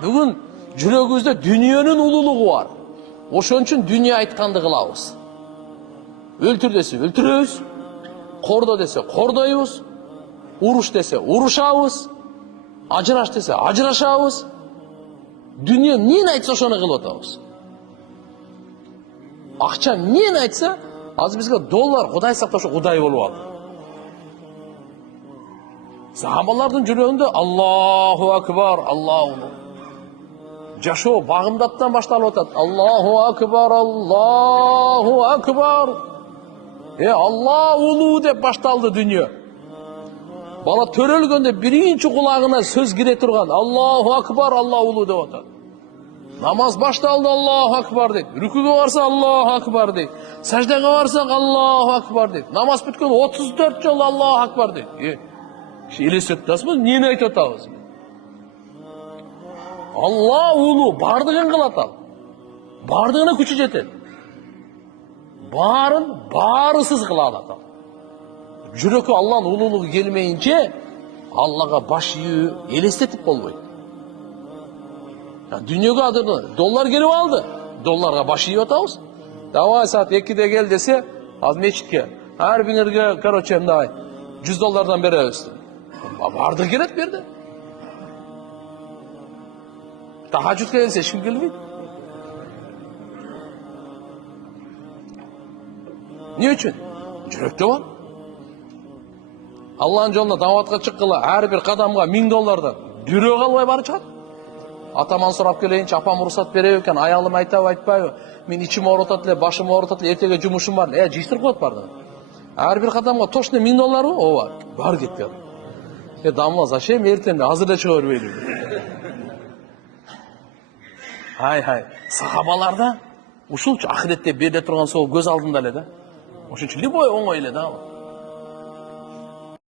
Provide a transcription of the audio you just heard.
Бүгін жүрегімізде дүниенің ұлылығы бар. Ошон үчүн дүния айтканды кылабыз. Өлтүр десе өлтүрөбүз, кордо десе кордойбуз, уруш десе урушабыз, ажыраш десе ажырашабыз. Дүния эмнени айтса ошону кылып атабыз. Акча эмнени айтса, азыр бизге доллар Кудай сакташы Кудай болуп алды. Сахабалардын жүрөгүндө Аллаху акбар, Аллаху. Жашоо багымдаттан башталып атат. Аллаху акбар, Аллаху акбар. Алла улуу деп башталды дүние. Бала төрөлгөндө биринчи кулагына сөз кире турган Аллаху акбар, Алла улуу деп атат. Намаз башталды, Аллаху акбар дейт. Рүкүгө барса Аллаху акбар дейт. Саждага барсак Аллаху акбар дейт. Намаз бүткөн 34 жолу Аллаху акбар дейт. Элестетип атасызбы? Эмнени айтып атабыз? Алла улуу бардыгын кылат ал. Бардыгына күчү жетет. Барын барысыз кыла алат ал. Жүрөккө Алланын улуулугу келмейинче Аллага баш ийүү элестетип болбойт. Дүнүйөгө азыр доллар келип алды. Долларга баш ийип атабыз. Давай саат 2-де кел десе, аз мечитке ар биңерге, короче, мындай 100 доллардан беребиз. Бардыгы келет берди. Тахажжудка келсе эч ким келбейт. Эмне үчүн? Жүрөктө бар. Алланын жолуна даватка чыккыла ар бир кадамга 1000 доллардан бирөө калбай бары чыгат. Атаман сурап келейинчи, апам уруксат береби экен, аялым айтабы айтпайбы? Мен ичим оорутат эле, башым оорутат эле, эртеге жумушум бар. Жыйштырып коет барды. Ар бир кадамга точно 1000 долларбы? Ооба, бар кетти. Дамла, зачем эртең азыр да чыга бербейли? Хай, сахабаларда ушунчу ахиретте бериле турган сол көз алдында эле да. Ошончу любой оңой эле да.